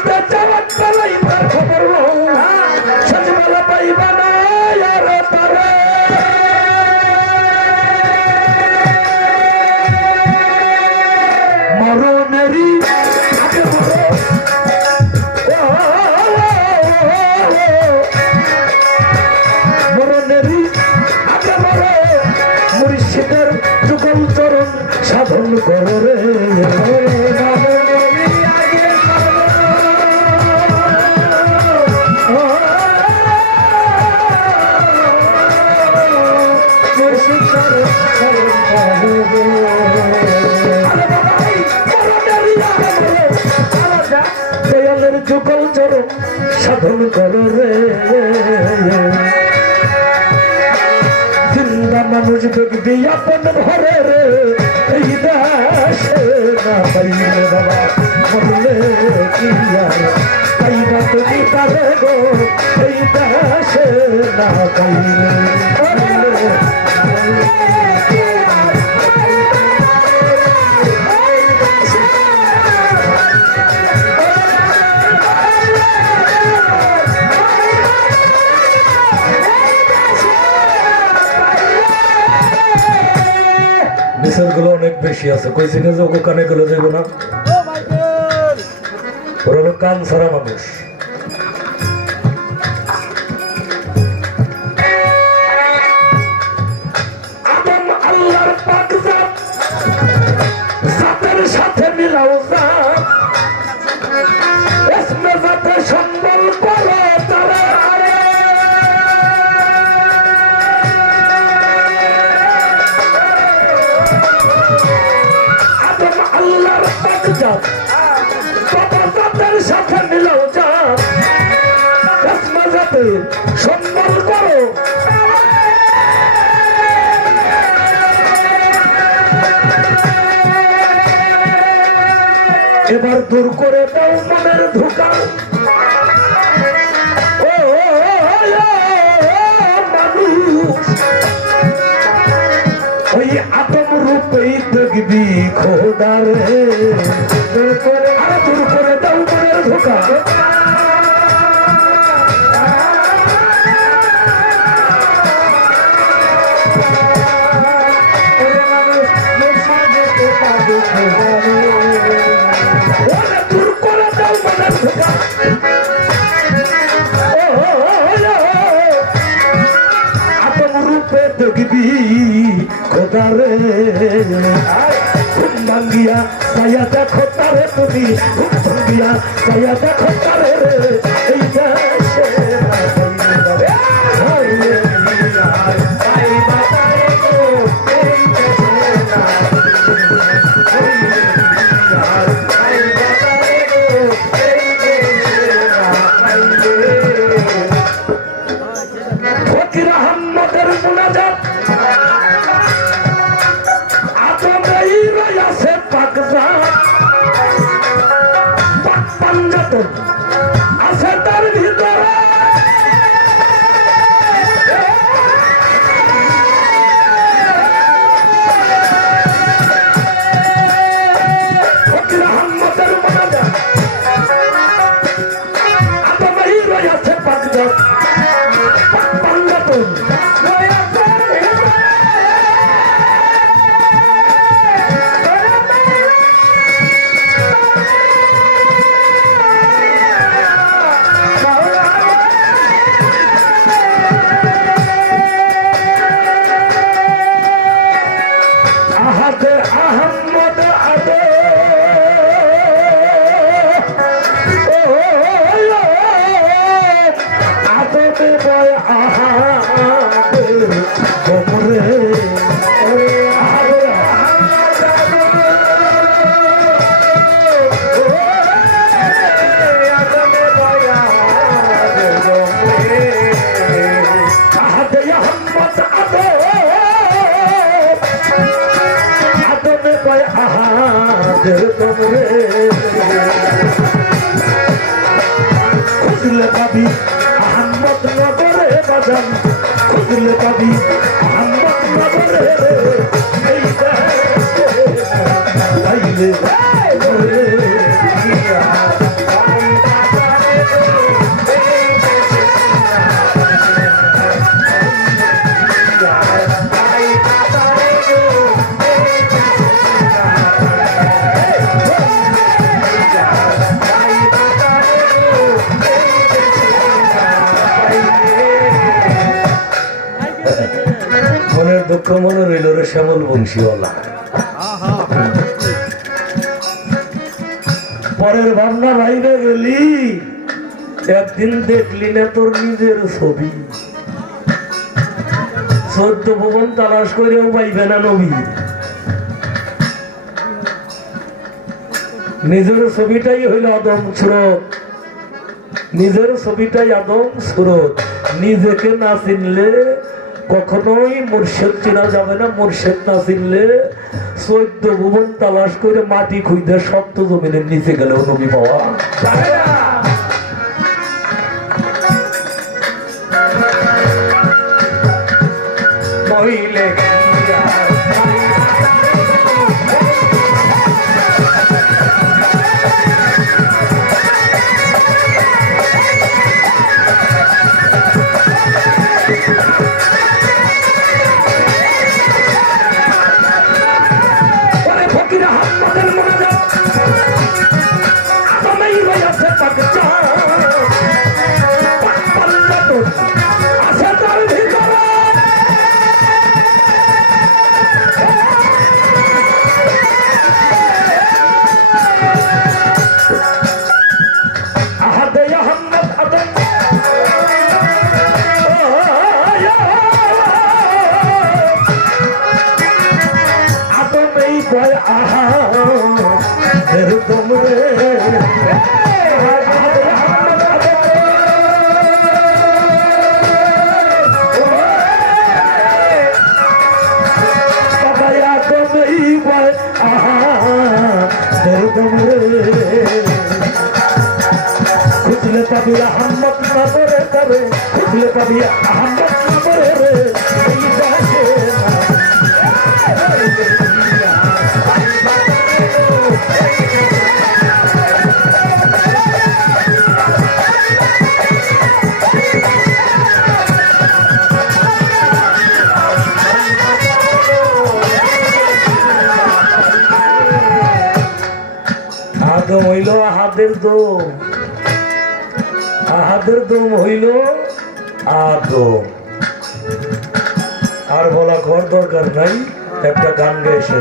পাইতে যাওয়ার বেলায় তার খবর সজবেলা পাইবা না আর তারে মরণেরই আগে মরো মরণেরই আগে মরো মুর্শিদের যুগল চরণ সাধন করো রে দয়ালের যুগল চরণ সাধন করো রে জিন্দা মানুষ দেখবি আপন ঘরে রে এই দেশে না পাইলে বাবা মরলে কি আর পাইবা তুমি তারে গো এই দেশে না পাইলে গুলো অনেক বেশি আছে কই চিনে যে ওকে কানে গেলে যাবো না ওর হলো কান ছাড়া মানুষ আদম আল্লাহর পাক জাত জাতের সাথে মিলাও জাত এসমে জাতে সম্বল করো তারা আল্লাহর পাক জাত বাবা জাতের সাথে মিলাও জাত এসমে জাতে সম্বল করো এবার দূর করে দাও মনের ধোঁকা ও মানুষ ওই আদম রূপেই দেখবি খোদারে দূর করে দাও মনের ধোঁকা দূর করে দাও মনের ধোঁকা আদম রূপে দেখবি খোদারে ঘুম ভাঙ্গিয়া ছায়া দেখো তারে তুমি ঘুম ভাঙ্গিয়া ছায়া দেখো তারে এই দেশে ফকির আহমদের মুনাজাত আদমেই রয়াছে পাকজাত পাক পাঞ্জাতন আছে তার ভিতরে ফকির আহমদের মুনাজাত আদমেই রয়াছে পাকজাত পাক পাঞ্জাতন আহাদে আহমদ আদে আদে বয় আহাদে গোমরে আহাদে আহমদ আদে আদমে কয় আহাদের তোমরে খুঁজলে পাবি আহম্মদ নগরে বাজান খুঁজলে পাবি আহম্মদ নগরে এই দেশে পাইলে মনে রইল রে শ্যামল বংশীওয়ালা। পরের ভাবনা ভাইবে গেলি, একদিন দেখলি না তোর নিজের ছবি, 14 ভুবন তালাশ করেও পাইবে না নবী। নিজের ছবিটাই হইল আদম সুরত, নিজের ছবিটাই আদম সুরত। নিজেকে না চিনলে কখনোই মুর্শিদ চেনা যাবে না। মুর্শিদ না চিনলে 14 ভুবন তালাশ করে মাটি খুঁজতে সপ্ত জমিনের নিচে গেলেও নবী পাওয়া যাবে না। নইলে খুঁজলে পাবি আহম্মদ না করে করে, খুঁজলে পাবি আহম্মদ না করে রে এই দেশে আদম হইল আহাদের দোম, আহাদের দোম হইল আদম। আর বলা ঘর দরকার নাই, একটা গান গাইছে।